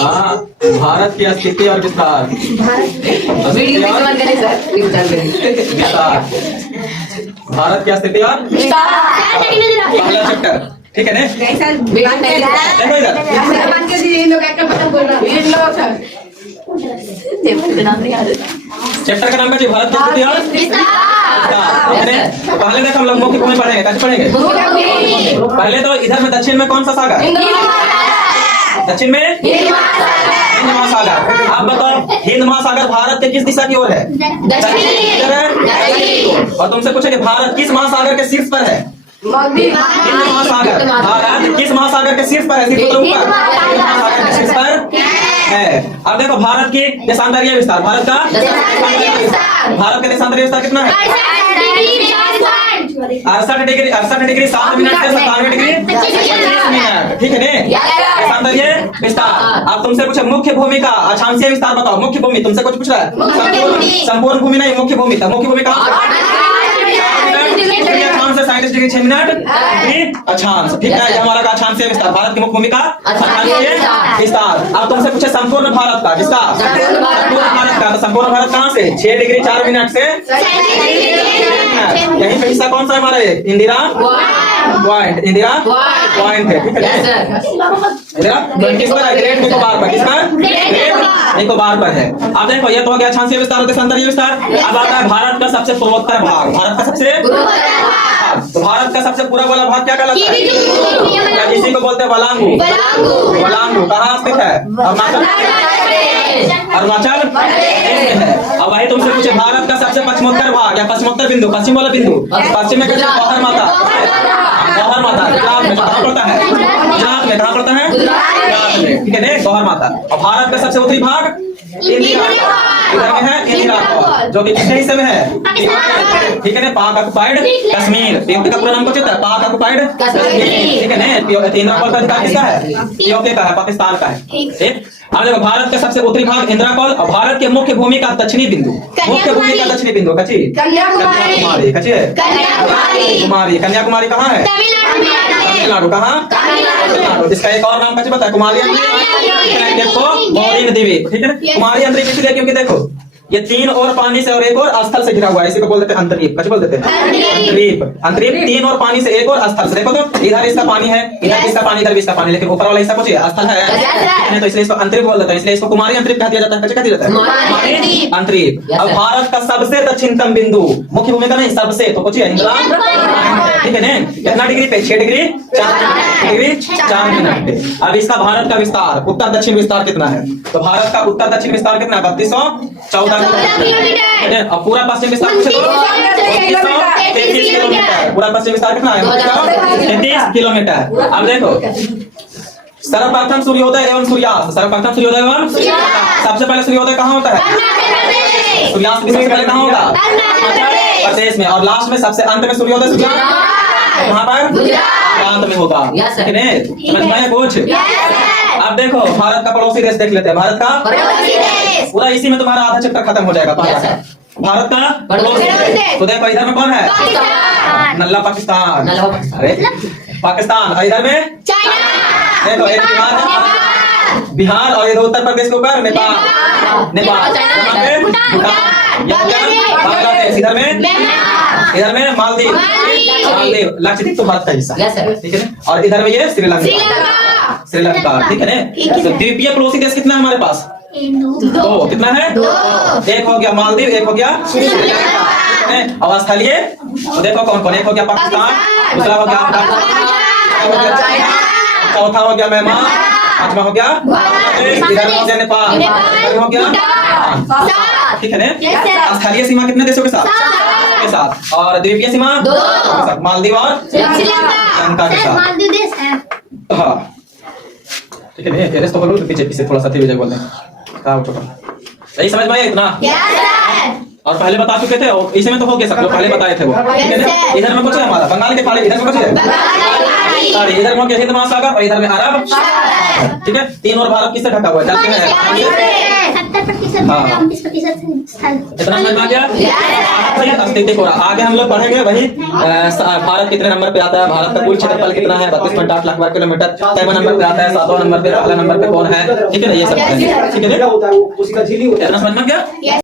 हाँ, भारत की स्थिति और विस्तार। विस्तार, भारत की स्थिति और पहला चैप्टर, ठीक है ना? देखो इधर, चैप्टर का नाम क्या है? भारत की स्थिति और विस्तार। पहले देखो हम लोग मुख्य भूमि पढ़ेंगे, कैसे पढ़ेंगे? पहले तो इधर में दक्षिण में कौन सा सागर? दक्षिण में हिंद महासागर। आप बताओ हिंद महासागर भारत के किस दिशा की ओर है? इधर है। और तुमसे पूछे कि भारत किस महासागर के शीर्ष पर है? हिंद महासागर। भारत किस महासागर के शीर्ष पर है? हिंद महासागर के शीर्ष पर है। अब देखो भारत की देशांतरीय विस्तार, भारत का भारत का देशांतरीय विस्तार कितना है? 68 डिग्री 7 मिनट से 97 डिग्री 25 मिनट, ठीक है ने? देशांतरीय विस्तार। अब तुमसे पूछे मुख्य भूमि का अक्षांशीय विस्तार बताओ। मुख्य भूमि तुमसे कुछ पूछ रहा है? संपूर्ण भूमि नहीं, मुख्य भूमि का। मुख्य भूमि का 37 डिग्री 6 मिनट अक्षांश, ठीक है? हमारा का अक्षांशीय विस्तार, भारत की मुख्य भूमि का अक्षांशीय विस्तार। अब तुमसे पूछे संपूर्ण भारत का, किसका? संपूर्ण भारत का। तो संपूर्ण भारत कहाँ से? 6 डिग्री 4 मिनट से यही पे हिस्सा कौन सा है हमारे? इंदिरा पॉइंट, इंदिरा पॉइंट है, ठीक है? इंदिरा किस पर है? ग्रेट निकोबार पर। किस पर? ग्रेट निकोबार पर है। अब देखो ये तो हो गया अक्षांशीय विस्तार और देशांतरीय विस्तार। अब आता है भारत का सबसे पूर्वोत्तर भाग। भारत का सबसे तो भारत का सबसे पूर्व वाला भाग क्या कहलाता है? इसी को बोलते हैं वलांगू। वलांगू कहाँ स्थित है? अरुणाचल प्रदेश में है। अब वही तुमसे पूछे भारत का सबसे पश्चिमोत्तर भाग या पश्चिमोत्तर बिंदु, पश्चिम वाला बिंदु, पश्चिम में गौहर माता। गौहर माता गुजरात में कहाँ पड़ता है? गुजरात में कहाँ पड़ता है? गुजरात में, ठीक है ना? गौहर माता। और भारत का सबसे उत्तरी भाग इंदिरा, इधर में है इंदिरा, जो कि किसके हिस्से में है? ठीक है ना? पाक ऑक्युपाइड कश्मीर। पीओके का पूरा नाम कुछ होता है? पाक ऑक्युपाइड कश्मीर, ठीक है ना? इंदिरा कॉल का अधिकार किसका है? पीओके का है, पाकिस्तान का है, ठीक? अब देखो भारत का सबसे उत्तरी भाग इंदिरा कॉल और भारत के मुख्य भूमि का दक्षिणी बिंदु। मुख्य भूमि का दक्षिणी बिंदु कची? कन्याकुमारी। कची है? कन्याकुमारी। कन्याकुमारी कहाँ है? तमिलनाडु। कहाँ? तमिलनाडु। इसका एक और नाम कची पता है? कुमारी द्वीप, ठीक है? कुमारी अंतरीप इसलिए क्योंकि देखो ये 3 और पानी से और 1 और स्थल से घिरा हुआ है। इसी को बोल देते हैं अंतरीप। कैसे बोल देते हैं? अंतरीप। अंतरीप 3 और पानी से 1 और स्थल से। देखो तो इधर इसका पानी है, इधर इसका पानी, इधर भी इसका पानी, लेकिन ऊपर वाला हिस्सा कुछ स्थल है, तो इसलिए इसको अंतरीप बोल देते हैं। इसलिए इसको कुमारी अंतरीप कह दिया जाता है। कैसे कह दिया जाता है? कुमारी अंतरीप। अब भारत का सबसे दक्षिणतम बिंदु, मुख्य भूमि का नहीं, सबसे, तो कुछ इंदिरा, ठीक है ना? कितना डिग्री पे? 6 डिग्री 4 मिनट। अब इसका भारत का विस्तार, उत्तर दक्षिण विस्तार कितना है? तो भारत का उत्तर दक्षिण विस्तार कितना है? 3214 किलोमीटर। और पूरा पश्चिम विस्तार पूछे तो 33 किलोमीटर। पूरा पश्चिम विस्तार कितना है? 33 किलोमीटर। अब देखो सर्वप्रथम सूर्योदय एवं सूर्यास्त। सर्वप्रथम सूर्योदय एवं सबसे पहले सूर्योदय कहाँ होता है? सूर्यास्त भी सबसे पहले कहाँ होगा? प्रदेश में। और लास्ट में सबसे अंत में सूर्योदय कहाँ पर? गुजरात में होगा, ठीक है? समझ में आया कुछ? अब देखो भारत का पड़ोसी देश देख लेते हैं। भारत का पड़ोसी देश, पूरा इसी में तुम्हारा आधा चैप्टर खत्म हो जाएगा। भारत का पड़ोसी देश। तो देखो इधर में कौन है? नल्ला पाकिस्तान। अरे पाकिस्तान। और इधर में देखो एक बिहार और इधर उत्तर प्रदेश के ऊपर नेपाल। नेपाल बांग्लादेश। इधर में मालदीव। मालदीव लक्षद्वीप तो भारत का हिस्सा, ठीक है ना? और इधर में ये श्रीलंका, ठीक है ना? तो द्वीपीय पड़ोसी देश कितना है हमारे पास? 2। कितना है? 2। एक हो गया मालदीव, एक हो गया श्रीलंका। और स्थलीय तो देखो कौन कौन? एक हो गया पाकिस्तान, दूसरा हो गया चौथा हो गया म्यांमार, पांचवा हो गया बांग्लादेश, इधर हो गया नेपाल, इधर हो गया, ठीक है ना? स्थलीय सीमा कितने देशों के साथ? और द्वीपीय सीमा 2 मालदीव और श्रीलंका के साथ। हाँ ठीक है, नहीं तो बोलो पीछे पीछे थोड़ा सा तेज बोलते हैं। सही समझ में आया इतना? और पहले बता चुके थे और इसी में तो हो गया सब लोग पहले बताए थे वो, ठीक है ना? इधर में कुछ है हमारा बंगाल के खाड़ी, इधर में कुछ है इधर में हिंद महासागर और इधर में अरब, ठीक है? 3 और भारत किससे ढका हुआ है? हाँ। 29% स्थल। इतना समझ में आ गया? फिर अस्तित्व हो रहा। आगे हम लोग पढ़ेंगे वही भारत कितने नंबर पे आता है, भारत का कुल क्षेत्रफल कितना है, 32.8 लाख वर्ग किलोमीटर, 7वां नंबर पे आता है, 7वां नंबर पे, पहला नंबर पे कौन है, ठीक है ना, ये सब पढ़ेंगे, ठीक है। होता है वो उसी का झिल्ली होता है। इतना समझ में आ गया?